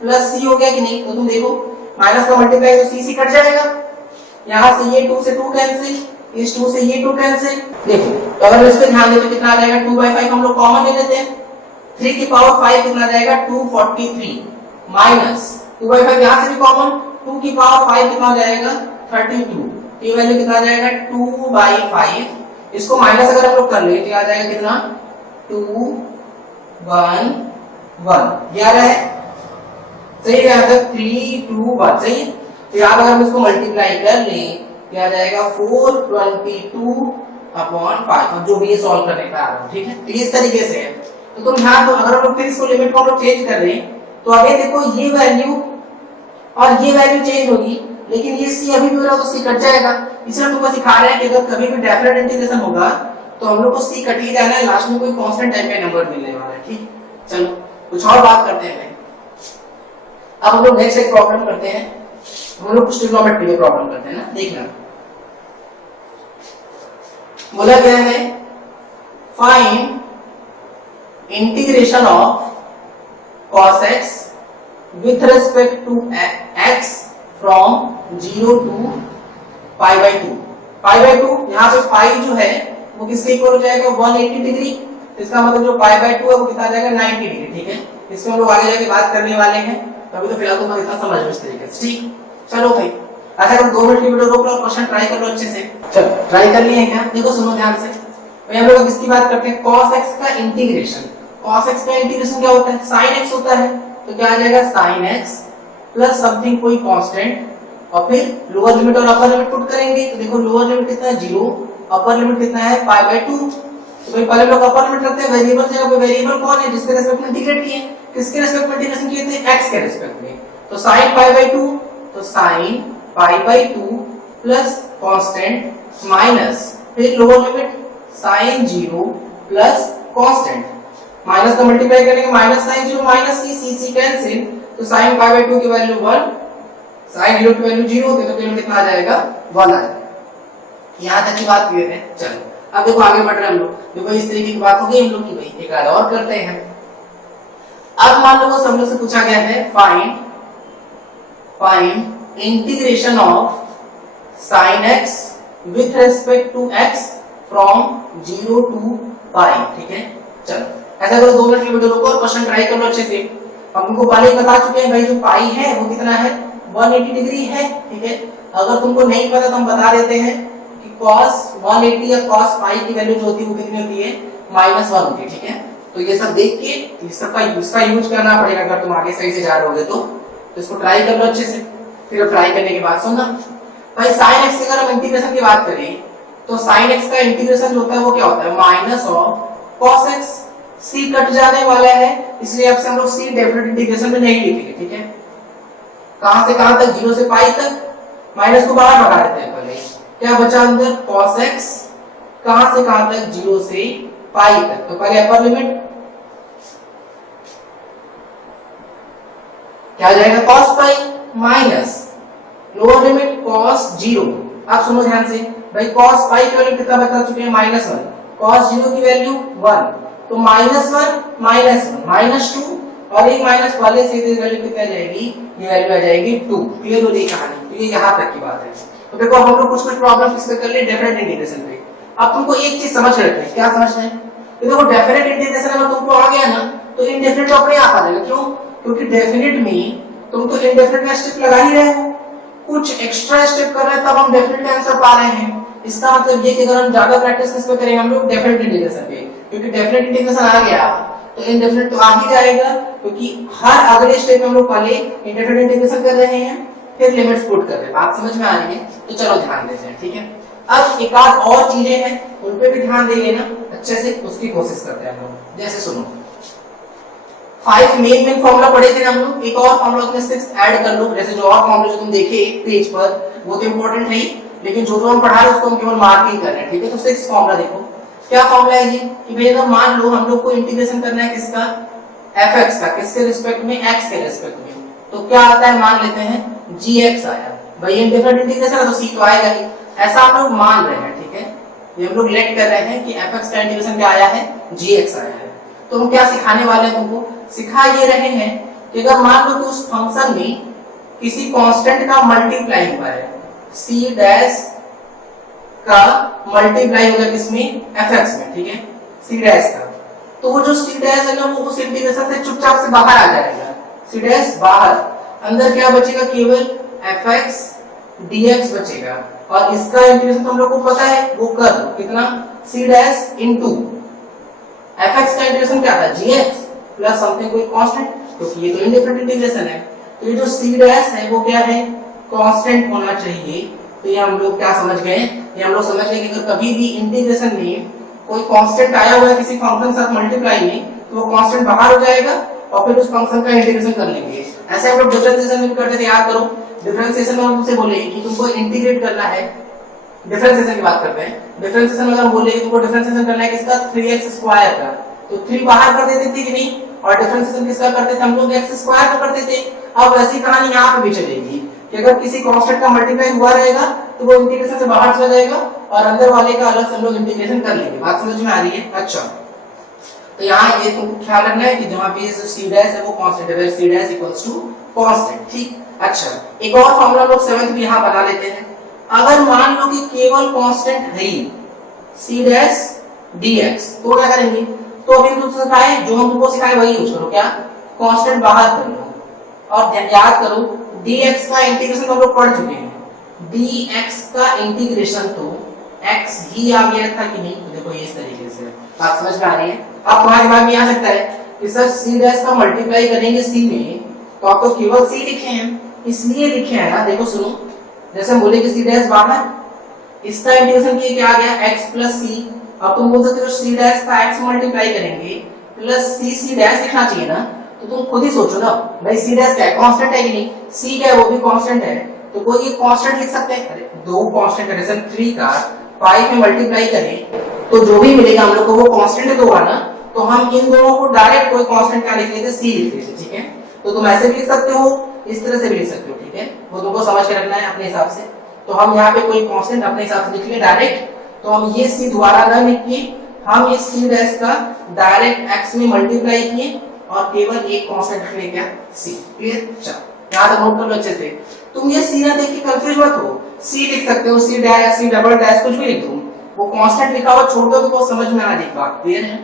प्लस c हो गया कि नहीं। तो तुम देखो माइनस का मल्टीप्लाई तो c कट जाएगा, यहाँ से ये 2 से 2 कैंसिल, इस 2 से ये 2 कैंसिल। देखो तो अगर इस पे ध्यान दे तो कितना आ जाएगा 2/5 हम लोग कॉमन ले लेते हैं, 3 की पावर 5 कितना जाएगा 243 माइनस 2/5 यहाँ से भी कॉमन, 2 की पावर 5 कितना हो जाएगा 32, ये वैल्यू कितना आ जाएगा 2/5। इसको माइनस अगर हम लोग कर ले तो आ जाएगा कितना 2 1 1, ये आ रहा है सही है, यहाँ तक 3 2 1 सही है। तो यहाँ अगर हम इसको मल्टीप्लाई कर ले क्या आ जाएगा 422/5, जो भी ये सॉल्व करने का आ रहा है, ठीक है। तो इस तरीके से है। तो तुम ध्यान दो, अगर हम लोग फिर इसको लिमिट को हम लोग चेंज कर रहे हैं तो अभी देखो ये वैल्यू और ये वैल्यू चेंज होगी, लेकिन ये c अभी भी हो रहा है तो c कट जाएगा। इसलिए तुमको सिखा रहे हैं कि अगर कभी भी डेफिनेट इंटीग्रेशन होगा तो हम लोग को c कट ही जाना है, लास्ट में कोई कांस्टेंट टाइप का नंबर मिलने वाला है, ठीक। चलो कुछ और बात करते हैं। अब हम लोग नेक्स्ट एक प्रॉब्लम करते हैं, हम लोग कुछ ट्रिग्नोमेट्री में प्रॉब्लम करते हैं ना, देखना। बोला गया है find integration of cos x with respect to x from 0 to π/2। π/2 यहाँ पे पाई जो है वो किसके इक्वल हो जाएगा 180 डिग्री, इसका मतलब जो π/2 है वो कितना आ जाएगा 90 डिग्री, ठीक है। इसमें हम लोग आगे जाके बात करने वाले हैं, अभी तो फिलहाल तुम इतना समझ लो इस तरीके से, ठीक। चलो भाई अच्छा तुम 2 मिनट की वीडियो रोक लो और क्वेश्चन ट्राई कर लो अच्छे से। चलो ट्राई कर लिए हैं क्या, देखो सुनो ध्यान से। भाई हम लोग किसकी बात करते हैं cos x का इंटीग्रेशन। cos x का इंटीग्रेशन क्या होता है sin x होता है, तो क्या आ जाएगा sin x प्लस समथिंग कोई कांस्टेंट, और फिर लोअर लिमिट और अपर लिमिट पुट करेंगे। तो देखो लोअर लिमिट कितना है 0, अपर लिमिट कितना है π/2। तो भाई पहले लोग अपर लिमिट रखते हैं वेरिएबल जगह पे, वेरिएबल कौन है जिसके रेस्पेक्ट में इंटीग्रेट किए, किसके रेस्पेक्ट में इंटीग्रेशन किए थे x के रेस्पेक्ट में। तो sin π/2, तो sin π/2 प्लस कांस्टेंट माइनस फिर lower limit sin 0 plus constant, minus का मल्टीप्लाई करेंगे minus sin 0 minus c cancel, तो sin π/2 की वैल्यू 1, sin 0 की वैल्यू 0 होती है, तो फिर कितना आ जाएगा 1 आ जाएगा। यहाँ तक की बात क्लियर है। चलो अब देखो आगे बढ़ रहे हैं हम लोग। देखो इस तरीके की बात हो गई हम लोग की, भाई एक आधा और करते हैं। अब मान लो सब लोग से पूछा गया है find integration of sin x with respect to x from 0 to π, ठीक है। चलो ऐसा करो 2 मिनट की वीडियो रोको और क्वेश्चन ट्राई कर लो अच्छे से। हम तुमको पहले ही बता चुके हैं भाई जो पाई है वो कितना है 180 डिग्री है, ठीक है। अगर तुमको नहीं पता तो हम बता देते हैं कि cos 180 या cos पाई की वैल्यू जो होती है वो कितनी होती है -1 होती है, ठीक है। तो ये सब देख के इसका यूज करना पड़ेगा अगर तुम आगे सही से जा रहे होगे तो इसको ट्राई कर लो अच्छे से। फिर ट्राई करने के बाद सुनना भाई sin x की अगर हम इंटीग्रेशन की बात करें तो sin x का इंटीग्रेशन जो होता है वो क्या होता है minus of cos x। c cut जाने वाला है इसलिए अब से हम लोग c डेफिनेट इंटीग्रेशन में नहीं लिखेंगे, ठीक है। कहां से कहां तक 0 से पाई तक, माइनस को बाहर भगा देते हैं पहले, क्या बचा अंदर cos x, कहां से कहां तक 0 से पाई तक। तो पहले अपर लिमिट क्या आ जाएगा cos pi minus lower limit cos 0। अब सुनो ध्यान से भाई cos पाई की वैल्यू कितना बता चुके हैं -1, cos 0 की वैल्यू 1, तो -1 -2 और एक माइनस वाले से वैल्यू कितनी आ जाएगी, ये वैल्यू आ जाएगी 2। क्लियर हो गई कहानी। तो ये यहाँ तक की बात है। तो देखो हम लोग कुछ प्रॉब्लम इसमें कर लिए डेफिनेट इंटीग्रेशन पे। अब तुमको एक चीज समझ रखना है, क्या समझना है, देखो डेफिनेट इंटीग्रेशन अगर तुमको आ गया ना तो इनडेफिनेट तो अपने आप आ जाएगा। क्यों, क्योंकि डेफिनेट में तुम तो इनडेफिनेट में स्टेप लगा ही रहे हो, कुछ एक्स्ट्रा स्टेप कर रहे हैं तब हम डेफिनेट आंसर पा रहे हैं। इसका मतलब ये कि अगर हम ज्यादा प्रैक्टिस इस पे करेंगे हम लोग डेफिनेट इंटीग्रेशन पे, क्योंकि डेफिनेट इंटीग्रेशन आ गया तो इनडेफिनेट तो आ ही जाएगा, क्योंकि हर अगले स्टेप में हम लोग पहले इंडेफिनेट इंटीग्रेशन कर रहे हैं फिर लिमिट्स पुट कर रहे हैं। बात समझ में आ रही है, तो चलो ध्यान देते हैं, ठीक है। अब एक आध और चीजें हैं उन पे भी ध्यान देंगे ना अच्छे से, उसकी कोशिश करते हैं हम लोग। जैसे सुनो 5 मेन फॉर्मूला पढ़े थे हम लोग, एक और फॉर्मूला उसमें 6 ऐड कर लो, जैसे जो और फॉर्मूला जो तुम देखे पेज पर वो तो इंपॉर्टेंट है ही, लेकिन जो हम पढ़ा रहे हैं उसको हम केवल मार्क ही कर रहे हैं, ठीक है। तो 6 फॉर्मूला देखो, क्या फॉर्मूला है ये कि भाई अगर मान लो हम लोग को इंटीग्रेशन करना है किसका, fx का, किसके रिस्पेक्ट में, x के रिस्पेक्ट में, तो क्या आता है, मान लेते हैं gx आया, भाई ये डिफरेंट इंटीग्रेशन है तो c तो आएगा ही, ऐसा हम लोग मान रहे हैं, ठीक है। ये हम लोग लेट कर रहे हैं कि fx का इंटीग्रेशन क्या आया है, gx आया है। तो हम क्या सिखाने वाले हैं तुमको, सिखा ये रहे हैं कि अगर मान लो कि उस फंक्शन में किसी कांस्टेंट का मल्टीप्लाई हुआ है, c डैश का मल्टीप्लाई होगा किसमें, fx में, ठीक है, c डैश का, तो वो जो c डैश है ना वो उस इंटीग्रेशन से चुपचाप से बाहर आ जाएगा, c डैश बाहर, अंदर क्या बचेगा, केवल fx dx बचेगा, और इसका इंटीग्रेशन तुम लोग को पता है, वो कर दो कितना, c डैश इनटू fx का इंटीग्रेशन क्या था, gx प्लस समथिंग कोई कांस्टेंट, क्योंकि ये तो इंडिफरेंट इंटीग्रेशन है, तो ये जो c डैश है वो क्या है, कांस्टेंट होना चाहिए। तो ये हम लोग क्या समझ गए, ये हम लोग समझ गए कि अगर कभी भी इंटीग्रेशन में कोई कांस्टेंट आया हुआ है किसी फंक्शन के साथ मल्टीप्लाई में, तो वो कांस्टेंट बाहर हो जाएगा और फिर उस फंक्शन का इंटीग्रेशन कर लेंगे। ऐसे हम लोग डिफरेंशिएशन में भी करते थे, याद करो, डिफरेंशिएशन में हम तुमसे बोले कि तुमको इंटीग्रेट करना है, डिफरेंशिएशन की बात करते हैं, डिफरेंशिएशन में अगर हम बोले कि तुमको डिफरेंशिएशन करना है किसका, 3x स्क्वायर का, तो 3 बाहर कर देते थे कि नहीं, और डिफरेंशिएशन किसका करते थे हम लोग, x स्क्वायर का करते थे। अब वैसी कहानी यहाँ पे भी चलेगी कि अगर किसी कांस्टेंट का मल्टीप्लाई हुआ रहेगा तो वो इंटीग्रेशन से बाहर चला जाएगा और अंदर वाले का अलग से हम लोग इंटीग्रेशन कर लेंगे। बात समझ में आ रही है? अच्छा, तो यहाँ ये तुमको ख्याल रखना है कि जहाँ पे जो c डैश है वो कांस्टेंट है, c dash equals to constant, ठीक। अच्छा, एक और फॉर्मूला लोग 7th भी यहाँ बना लेते हैं। अगर मान लो कि केवल कांस्टेंट है ही c डैश dx, तो क्या करेंगे, तो अभी तुम सिखाए जो हम तुमको सिखाए वही यूज करो, क्या, कांस्टेंट बाहर कर लो, और याद करो dx का इंटीग्रेशन हम लोग पढ़ चुके हैं, dx का इंटीग्रेशन तो x ही आ गया था कि नहीं, तो देखो ये इस तरीके से, बात समझ में आ रही है। अब तुम्हारे दिमाग में आ सकता है कि सर c डैश का मल्टीप्लाई करेंगे c में, तो आप तो केवल c लिखे हैं, इसलिए लिखे हैं ना, देखो सुनो, जैसे हम बोले कि c डैश बाहर, इसका इंटीग्रेशन किए क्या आ गया, x प्लस c, अब तुम बोल सकते हो c डैश का x मल्टीप्लाई करेंगे प्लस c डैश लिखना चाहिए ना, तो तुम खुद ही सोचो ना भाई c डैश क्या है, कांस्टेंट है कि नहीं, c क्या है वो भी कांस्टेंट है, तो कोई एक कांस्टेंट लिख सकते हैं, अरे दो कांस्टेंट है, जैसे 3 का 5 में मल्टीप्लाई करें तो जो भी मिलेगा हम लोग को वो कांस्टेंट तो होगा ना, तो हम इन दोनों को डायरेक्ट कोई कांस्टेंट क्या लिख लेते, c लिख लेते, ठीक है। तो तुम ऐसे भी लिख सकते हो, इस तरह से भी लिख सकते हो, ठीक है, वो तुमको समझ के रखना है अपने हिसाब से। तो हम यहाँ पे कोई कांस्टेंट अपने हिसाब से लिख लें डायरेक्ट, तो हम ये c दोबारा न लिख के हम इस c डैश का डायरेक्ट x में मल्टीप्लाई किए और केवल एक कांस्टेंट रख ले, क्या, c, क्लियर। चलो यहाँ तक नोट कर लो अच्छे से, तुम ये c ना देख के कंफ्यूज मत हो, c लिख सकते हो, c dash, c double dash, कुछ भी लिख दो, वो कांस्टेंट लिखा हुआ छोड़ दो तो समझ में आ जाएगी बात, क्लियर है।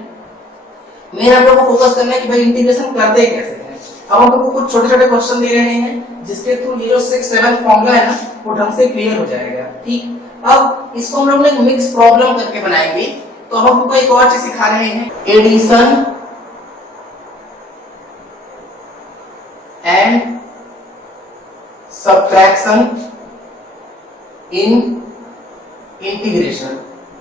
मेन हम लोग को फोकस करना है कि भाई इंटीग्रेशन करते कैसे हैं। अब हम लोग को कुछ छोटे छोटे क्वेश्चन दे रहे हैं जिसके थ्रू ये जो 6 7 फॉर्मूला है ना वो ढंग से क्लियर हो जाएगा, ठीक। अब इसको हम लोग ने मिक्स प्रॉब्लम करके बनाएंगे, तो हम तुमको एक और चीज सिखा रहे हैं, addition and subtraction in integration.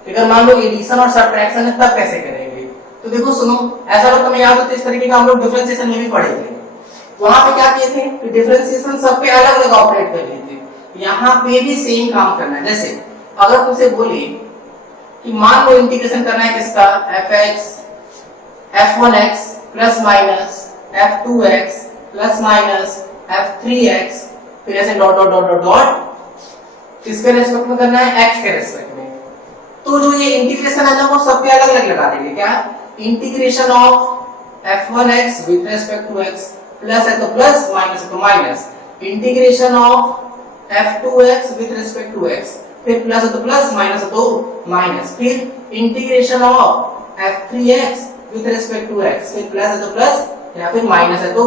अगर मान लो एडिशन और सब्ट्रैक्शन है तब कैसे करेंगे, तो देखो सुनो, ऐसा लगता है याद होता है इस तरीके का हम लोग डिफरेंशिएशन में भी पढ़े थे, वहां पे क्या किए थे कि डिफरेंशिएशन सब पे अलग अलग ऑपरेट कर लिए थे, यहाँ पे भी सेम काम करना है। जैसे अगर तुमसे बोले कि मान लो इंटीग्रेशन करना है किसका, fx f1x plus minus f2x plus minus f3x, फिर ऐसे dot dot dot dot dot किसके रेस्पेक्ट में करना है, x के रेस्पेक्ट में, तो जो ये इंटीग्रेशन है ना वो सब पे अलग अलग लगा देंगे, क्या, integration of f1x with respect to x, plus है तो प्लस, माइनस है तो minus, integration of f2x with respect to x, फिर प्लस है तो प्लस, माइनस है तो माइनस, फिर integration of f3x with respect to x, फिर प्लस है तो प्लस या फिर माइनस है तो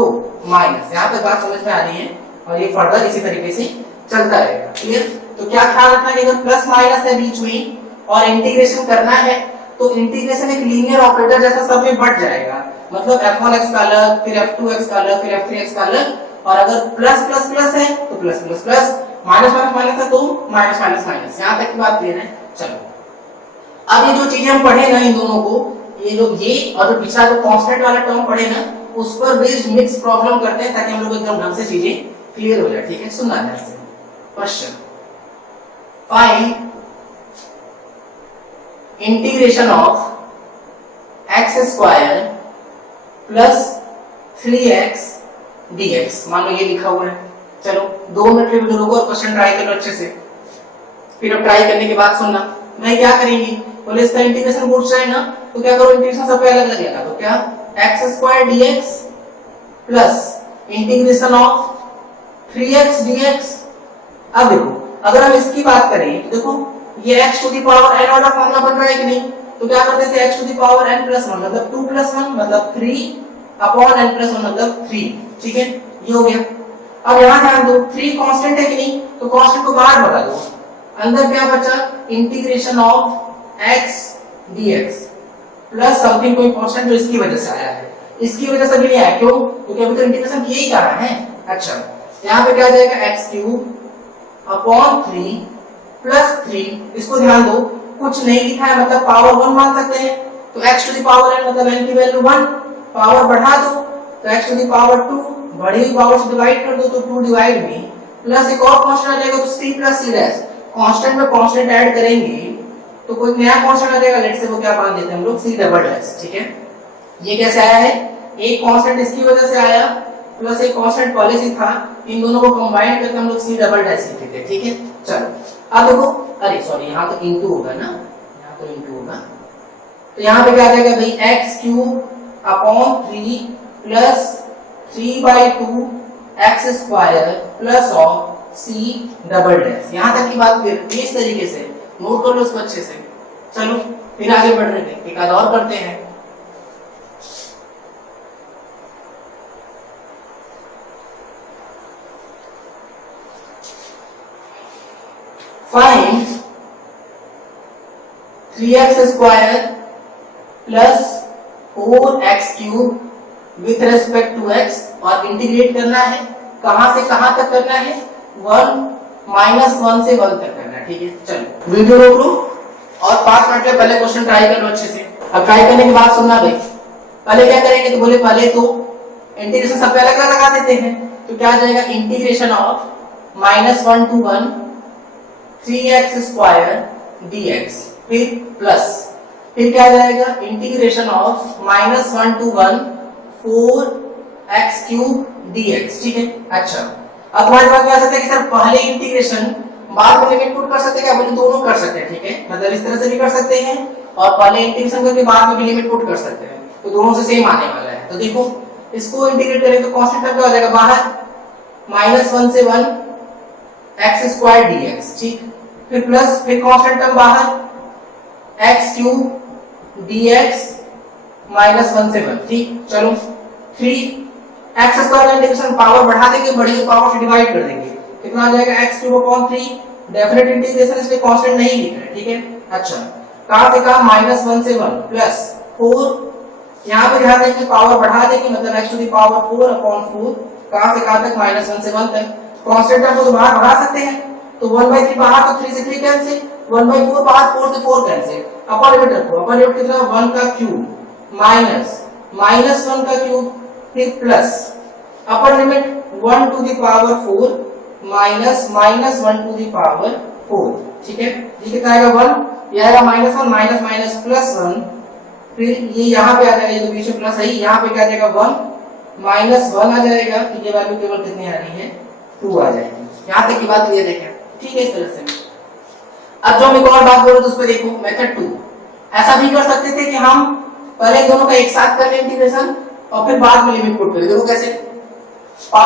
माइनस। यहाँ तक बात समझ में आ रही है और ये फर्दर इसी तरीके से चलता रहेगा, क्लियर। तो क्या ख्याल रखना है कि अगर प्लस माइनस है बीच में और इंटीग्रेशन करना है तो इंटीग्रेशन एक लीनियर ऑपरेटर जैसा सब में बढ़ जाएगा, मतलब f1x का अलग, फिर f2x का अलग, फिर f3x का अलग, और अगर प्लस प्लस प्लस है तो plus plus plus, minus minus minus है तो माइनस माइनस माइनस। यहाँ तक की बात क्लियर है। चलो अब ये जो चीजें हम पढ़े ना इन दोनों को, ये जो ये और जो पिछला जो कांस्टेंट वाला टर्म पढ़े ना, उस पर बेस्ड मिक्स प्रॉब्लम करते हैं ताकि हम लोग एकदम ढंग से चीजें क्लियर हो जाए। ठीक है, सुनना ध्यान से। Question, find integration of x square plus 3x dx। मान लो ये लिखा हुआ है। चलो 2 मिनट के वीडियो रोको और क्वेश्चन ट्राई कर लो अच्छे से। फिर अब ट्राई करने के बाद सुनना मैं क्या करेंगी, बोले इसका इंटीग्रेशन पूछ रहा है ना, तो क्या करो, इंटीग्रेशन सब पे अलग अलग लेना। तो क्या x square dx plus integration of 3x dx। अब देखो अगर हम इसकी बात करें तो देखो ये x to the power n वाला फॉर्मूला बन रहा है कि नहीं, तो क्या करते थे x to the power n plus 1 मतलब 2 प्लस 1 मतलब 3 अपॉन n प्लस 1 मतलब 3। ठीक है, ये हो गया। अब यहां ध्यान दो 3 कांस्टेंट है कि नहीं, तो कांस्टेंट को बाहर भगा दो, अंदर क्या बचा, integration of x dx plus something कोई कांस्टेंट जो इसकी वजह से आया है। इसकी वजह से भी नहीं आया, क्यों, क्योंकि अभी तो इंटीग्रेशन किया ही करा है। अच्छा, यहां पे क्या आ जाएगा x क्यूब अपॉन 3 प्लस 3। इसको ध्यान दो कुछ नहीं लिखा है मतलब पावर 1 मान सकते हैं, तो x to the power n मतलब n की वैल्यू 1, पावर बढ़ा दो तो x टू द पावर 2, बड़ी पावर से डिवाइड कर दो तो 2 डिवाइड में प्लस एक और कांस्टेंट आ जाएगा तो c plus c dash. Constant में कांस्टेंट ऐड करेंगे तो कोई नया कांस्टेंट आ जाएगा, लेट्स से वो क्या मान देते हैं हम लोग c डबल डैश। ठीक है, ये कैसे आया है, एक कांस्टेंट इसकी वजह से आया प्लस एक कांस्टेंट पहले से था, इन दोनों को कंबाइन करके हम लोग c डबल डैश लिखते थे। ठीक है, चलो अब देखो, अरे सॉरी यहां तो इनटू होगा ना, यहां तो इनटू होगा, तो यहां पे क्या आ जाएगा भाई x cube upon 3 plus 3/2 x square plus of c double dash. यहां तक की बात फिर इस तरीके से नोट कर लो इसको अच्छे से। चलो फिर आगे बढ़ रहे हैं, एक आध और करते हैं। Find 3x square plus 4x cube with respect to x और इंटीग्रेट करना है। कहां से कहां तक करना है, 1 -1 से 1 तक करना है। ठीक है, चलो वीडियो रोक लो और 5 मिनट के पहले क्वेश्चन ट्राई कर लो अच्छे से। अब ट्राई करने के बाद सुनना भाई, पहले क्या करेंगे, तो बोले पहले तो इंटीग्रेशन सब पे अलग अलग लगा देते हैं, तो क्या आ जाएगा, integration of -1 to 1 3x square dx, फिर प्लस, फिर क्या आ जाएगा, integration of -1 to 1 4x cube dx। ठीक है, अच्छा अब तुम्हारे पास क्या सकते हैं कि सर पहले इंटीग्रेशन बाद में लिमिट पुट कर सकते हैं क्या, बोले दोनों कर सकते हैं। ठीक है, मतलब इस तरह से भी कर सकते हैं और पहले इंटीग्रेशन करके बाद में भी लिमिट पुट कर सकते हैं, तो दोनों से सेम आने वाला है। तो देखो इसको इंटीग्रेट करें तो कांस्टेंट टर्म क्या हो जाएगा बाहर, -1 से 1 x स्क्वायर dx। ठीक, फिर प्लस, फिर कांस्टेंट टर्म बाहर x क्यूब dx -1 से 1। ठीक, चलो 3x स्क्वायर का इंटीग्रेशन पावर बढ़ा देंगे, बड़ी पावर से डिवाइड कर देंगे, कितना आ जाएगा x cube upon 3। Definite integration इसलिए कांस्टेंट नहीं लिख रहे। ठीक है, अच्छा कहां से कहां, -1 से 1 प्लस 4, यहां पे ध्यान देंगे पावर बढ़ा देंगे मतलब x to the power 4 upon 4, कहां से कहां तक, -1 से 1 तक। कांस्टेंट टर्म को तो बाहर बढ़ा सकते हैं, तो 1/3 बाहर तो 3 से 3 कैंसिल, 1/4 बाहर 4 से 4 कैंसिल, अपर लिमिट रखो, अपर लिमिट कितना, 1 का क्यूब माइनस -1 का क्यूब, फिर plus upper limit 1 to the power 4 minus -1 to the power 4। ठीक है, ये कितना आएगा 1, ये आएगा -1 माइनस माइनस प्लस 1, फिर ये यहाँ पे आ जाएगा, ये तो बीच में प्लस है, यहाँ पे क्या आ जाएगा 1 -1 आ जाएगा, तो ये वैल्यू केवल कितनी आ रही है, 2 आ जाएगी। यहाँ तक की बात क्लियर है क्या, ठीक है इस तरह से। अब जो हम एक और बात बोलो तो उस पर देखो, मेथड 2 ऐसा भी कर सकते थे कि हम पहले दोनों का एक साथ कर लें इंटीग्रेशन और फिर बाद में लिमिट पुट करें। देखो कैसे,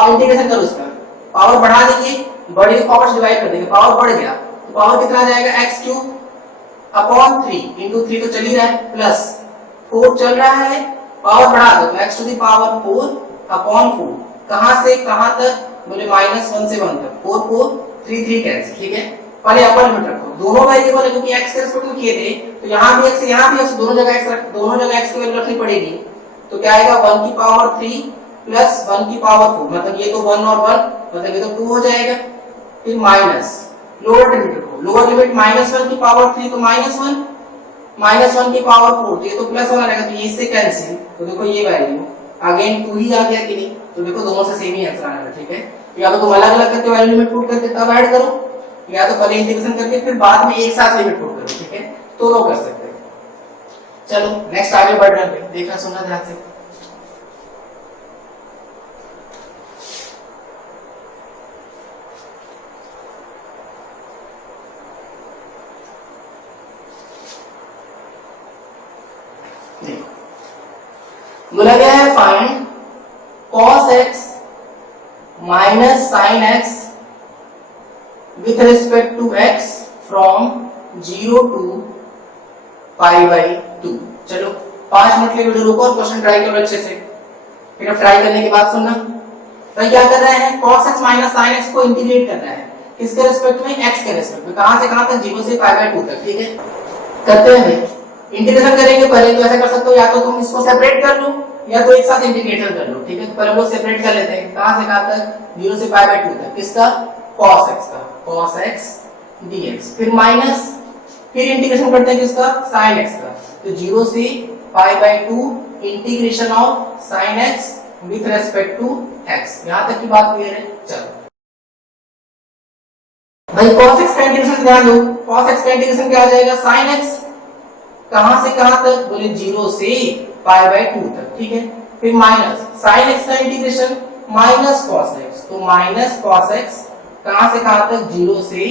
इंटीग्रेशन करो इसका, पावर बढ़ा देंगे, बड़ी पावर से डिवाइड कर देंगे, पावर बढ़ गया तो पावर कितना आ जाएगा, x क्यूब अपॉन 3 इंटू 3 तो चल ही रहा है, प्लस 4 चल रहा है, पावर बढ़ा दो तो x to the power 4 upon 4, कहां से कहां तक, बोले -1 से 1 तक, 4 4 3 3 कैंसिल। ठीक है, पहले अपर लिमिट रखो, दोनों वेरिएबल है क्योंकि x के रिस्पेक्ट में किए थे, तो यहां भी x यहां भी x, दोनों जगह x रख, दोनों जगह x की वैल्यू रखनी पड़ेगी, तो क्या आएगा 1 की पावर 3 प्लस 1 की पावर 4, मतलब ये तो 1 और 1 मतलब ये तो 2 हो जाएगा, फिर माइनस लोअर लिमिट रखो, लोअर लिमिट -1 की पावर 3 तो -1 की पावर 4 तो ये तो +1 आ जाएगा, तो ये इससे कैंसिल, तो देखो ये वैल्यू अगेन 2 ही आ गया कि नहीं, तो देखो दोनों से सेम ही आंसर आएगा, ठीक है। या तो तुम अलग अलग करके वैल्यू लिमिट पुट करके तब ऐड करो, या तो पहले इंटीग्रेशन करके फिर बाद में एक साथ लिमिट पुट करो, ठीक है, दोनों कर सकते हो। चलो नेक्स्ट आगे बढ़ रहे हैं, देखना सुनना ध्यान से। बोला गया है find cos x minus sin x with respect to x from 0 to π/2। चलो 5 मिनट के वीडियो रुको और क्वेश्चन ट्राई करो अच्छे से, फिर अब ट्राई करने के बाद सुनना। भाई क्या कर रहे हैं, cos x minus sin x को इंटीग्रेट करना है, किसके रिस्पेक्ट में, x के रिस्पेक्ट में, कहां से कहां तक, 0 से π/2 तक, ठीक है। करते हैं भाई, इंटीग्रेशन करेंगे पहले तो ऐसा कर सकते हो, या तो तुम इसको सेपरेट कर लो या तो एक साथ इंटीग्रेशन कर लो, ठीक है। तो पहले वो सेपरेट कर लेते हैं, कहां से कहां तक, 0 से π/2 तक, किसका, cos x का, cos x dx, फिर माइनस, फिर इंटीग्रेशन करते हैं किसका, sin x का, तो 0 से π/2 integration of sin x with respect to x। यहां तक की बात क्लियर है। चलो भाई cos x का इंटीग्रेशन ध्यान दो, cos x का इंटीग्रेशन क्या आ जाएगा, sin x, कहां से कहां तक, बोले 0 से π/2 तक, ठीक है। फिर माइनस sin x का इंटीग्रेशन माइनस cos x, तो माइनस cos x कहां से कहां तक, 0 से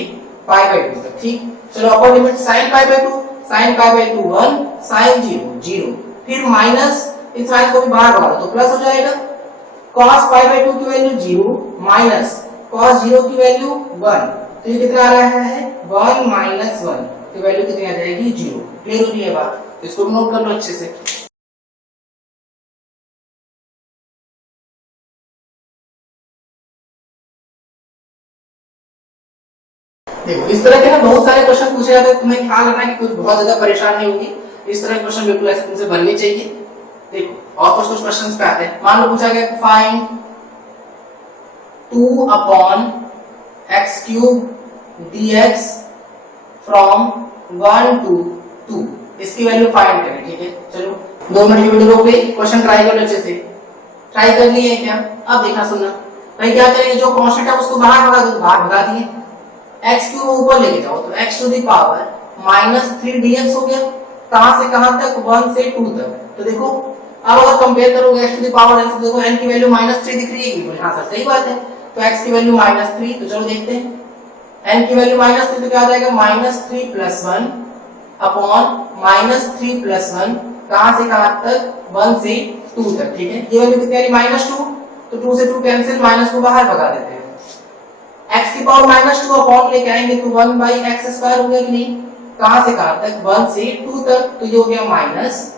π/2 तक, ठीक। चलो upper limit sin π/2, sin π/2 1, sin 0 0, फिर माइनस, इस साइन को भी बाहर भगा दो तो प्लस हो जाएगा, cos π/2 की वैल्यू 0 माइनस cos 0 की वैल्यू 1, तो ये कितना आ रहा है, 1 माइनस 1 की वैल्यू कितनी आ जाएगी, 0। क्लियर हो रही है बात, तो इसको भी नोट कर लो अच्छे से। देखो इस तरह के ना बहुत सारे क्वेश्चन पूछे जाते हैं, तुम्हें ख्याल रखना कि कुछ बहुत ज्यादा परेशान नहीं होगी, इस तरह के क्वेश्चन बिल्कुल ऐसे तुमसे बनने चाहिए। देखो और कुछ क्वेश्चंस पे आते हैं, मान लो पूछा गया find 2/x³ dx from 1 to 2, इसकी वैल्यू फाइंड करें, ठीक है। चलो 2 मिनट की वीडियो रोक गई, क्वेश्चन ट्राई करो अच्छे से। ट्राई कर लिए क्या, अब देखना सुनना। भाई क्या करेंगे, जो कांस्टेंट है उसको बाहर भगा दो, बाहर भगा दिए, x³ ऊपर लेके जाओ तो x to the power -3 dx हो गया, कहां से कहां तक, 1 से 2 तक। तो देखो अब अगर कंपेयर करोगे x to the power n से, देखो n की वैल्यू -3 दिख रही है, हां सर सही बात है, तो x की वैल्यू -3, तो चलो देखते हैं, n की वैल्यू -3 तो क्या आ जाएगा, -3 + 1 अपॉन -3 + 1, कहां से कहां तक, 1 से 2 तक, ठीक है। ये वैल्यू कितनी आ रही, -2, तो 2 से 2 कैंसिल, माइनस को बाहर भगा देते हैं, x की पावर -2 अपॉन लेके आएंगे तो 1/x² हो गया कि नहीं, कहां से कहां तक, 1 से 2 तक, तो ये हो गया माइनस,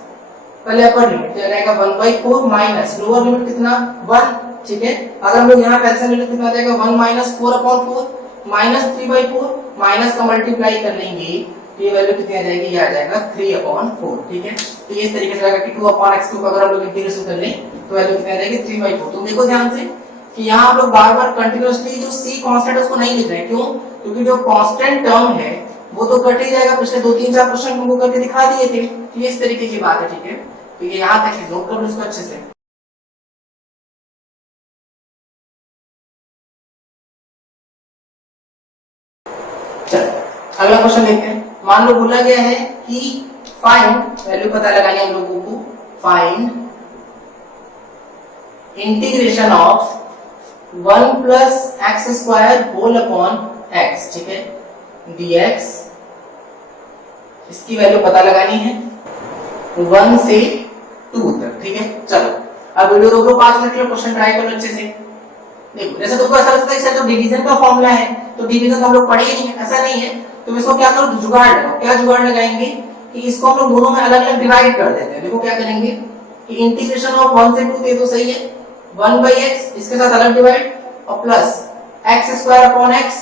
पहले अपर लिमिट तो रहेगा 1/4 माइनस लोअर लिमिट कितना, 1, ठीक है। अगर हम लोग यहाँ कैंसिल लिमिट कितना आ जाएगा, 1 - 4/4 -3/4, माइनस का मल्टीप्लाई कर लेंगे तो ये वैल्यू कितनी आ जाएगी, ये आ जाएगा 3/4, ठीक है। तो ये इस तरीके से आएगा कि 2/x³ अगर हम लोग इंटीग्रेशन कर लें तो वैल्यू कितनी आ जाएगी, 3/4। तुम देखो ध्यान से कि यहाँ हम लोग बार-बार कंटिन्यूअसली जो c कांस्टेंट उसको नहीं लिख रहे हैं, क्यों, क्योंकि जो कांस्टेंट टर्म है वो तो कट ही जाएगा, पिछले 2-3-4 क्वेश्चन तुमको करके दिखा दिए थे, तो ये इस तरीके की बात है, ठीक है। तो ये यहाँ तक है, नोट कर लो इसको अच्छे से। चलो अगला क्वेश्चन देखते हैं, मान लो बोला गया है कि फाइंड, वैल्यू पता लगानी हम लोगों को, find integration of 1 + x² whole upon x, ठीक है, dx, इसकी वैल्यू पता लगानी है 1 से 2 तक, ठीक है। चलो अब वीडियो रोक लो 5 मिनट के लिए, क्वेश्चन ट्राई करो अच्छे से। देखो जैसे तुमको ऐसा लगता है कि तो डिवीजन का फॉर्मूला है, तो डिवीजन हम लोग पढ़े ही नहीं है, ऐसा नहीं है। तो इसको क्या करो, जुगाड़ लगाओ। क्या जुगाड़ लगाएंगे कि इसको हम लोग दोनों में अलग अलग डिवाइड कर देते हैं। देखो क्या करेंगे कि इंटीग्रेशन ऑफ 1 से 2 तो सही है, 1/x इसके साथ अलग डिवाइड और प्लस x² अपॉन x,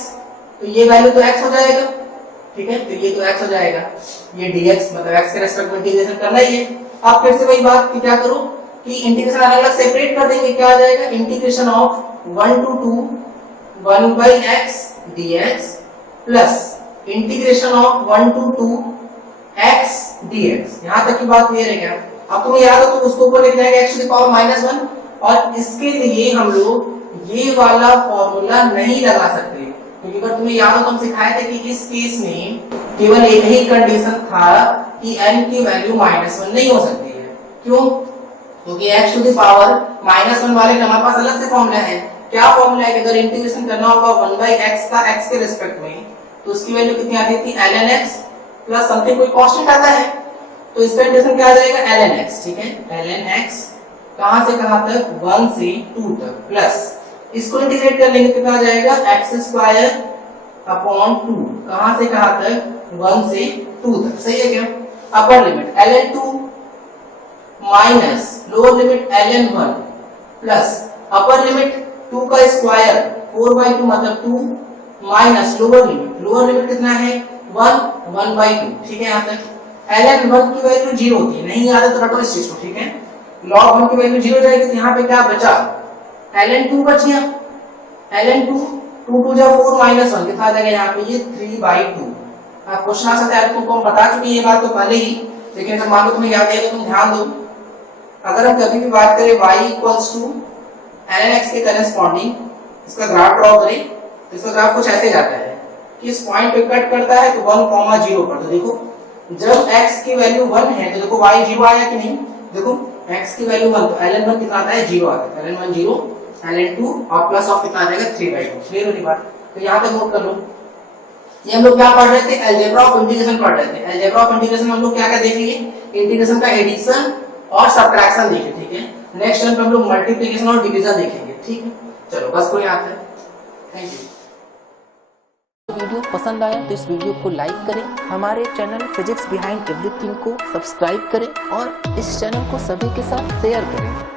तो ये वैल्यू तो x हो जाएगा, ठीक है। तो ये तो x हो जाएगा, ये dx मतलब x के रेस्पेक्ट में इंटीग्रेशन करना ही है। अब फिर से वही बात कि क्या करो कि इंटीग्रेशन अलग अलग सेपरेट कर देंगे, क्या आ जाएगा, integration of 1 to 2 1/x dx plus integration of 1 to 2 x dx। यहां तक की बात क्लियर है क्या? अब तुम्हें याद हो तो उसको ऊपर लिख जाएंगे x टू द पावर -1, और इसके लिए हम लोग ये वाला फॉर्मूला नहीं लगा सकते, क्योंकि अगर तुम्हें याद हो तो हम सिखाए थे कि इस केस में केवल एक ही कंडीशन था कि n की वैल्यू -1 नहीं हो सकती है। क्यों? क्योंकि x टू द पावर -1 वाले का हमारे पास अलग से फॉर्मूला है। क्या फॉर्मूला है कि अगर इंटीग्रेशन करना होगा 1/x का x के रिस्पेक्ट में, तो उसकी वैल्यू कितनी आती थी, ln x प्लस समथिंग कोई कांस्टेंट आता है, तो इसका इंटीग्रेशन क्या आ जाएगा, ln x। ठीक है, ln x कहां से कहां तक, 1 से 2 तक, प्लस इसको इंटीग्रेट कर लेंगे कितना आ जाएगा, x² अपॉन 2, कहां से कहां तक, 1 से 2 तक। सही है क्या? Upper limit ln2 minus lower limit ln1 plus upper limit 2 का स्क्वायर 4/2 मतलब 2 माइनस लोअर लिमिट कितना है, 1/2। ठीक है, यहाँ तक ln1 की वैल्यू 0 होती है, नहीं याद है तो रटो इस चीज को। ठीक है, log 1 की वैल्यू 0 जाएगी, तो यहाँ पे क्या बचा, ln2 बच गया, ln2 2 2 जा 4 -1 कितना आ जाएगा यहाँ पे, ये 3/2। आप क्वेश्चन आ सकता है, तुमको हम बता चुके ये बात तो पहले ही, लेकिन अगर मान लो तुम्हें याद है तो तुम ध्यान दो। अगर हम कभी भी बात करें y equals to ln x के करेस्पॉन्डिंग इसका ग्राफ ड्रॉ करें, तो इसका ग्राफ कुछ ऐसे जाता है कि इस पॉइंट पे कट करता है तो 1,0 पर। तो देखो जब x की वैल्यू 1 है तो देखो y 0 आया कि नहीं, देखो x की वैल्यू 1 तो ln1 कितना आता है, 0 आता है, ln1 0, ln2 और प्लस ऑफ कितना आ जाएगा, 3/2। क्लियर होगी बात? तो यहाँ पे नोट कर लो, ये हम लोग क्या पढ़ रहे थे, अलजेब्रा ऑफ इंटीग्रेशन पढ़ रहे थे। अलजेब्रा ऑफ इंटीग्रेशन हम लोग क्या क्या देखेंगे, इंटीग्रेशन का एडिशन और सब्ट्रैक्शन देखेंगे। ठीक है, नेक्स्ट टाइम पे हम लोग मल्टीप्लिकेशन और डिवीजन देखेंगे। ठीक है, चलो बस कोई आता है। Thank you. वीडियो पसंद आया तो इस वीडियो को लाइक करें, हमारे चैनल फिजिक्स बिहाइंड एवरीथिंग को सब्सक्राइब करें और इस चैनल को सभी के साथ शेयर करें।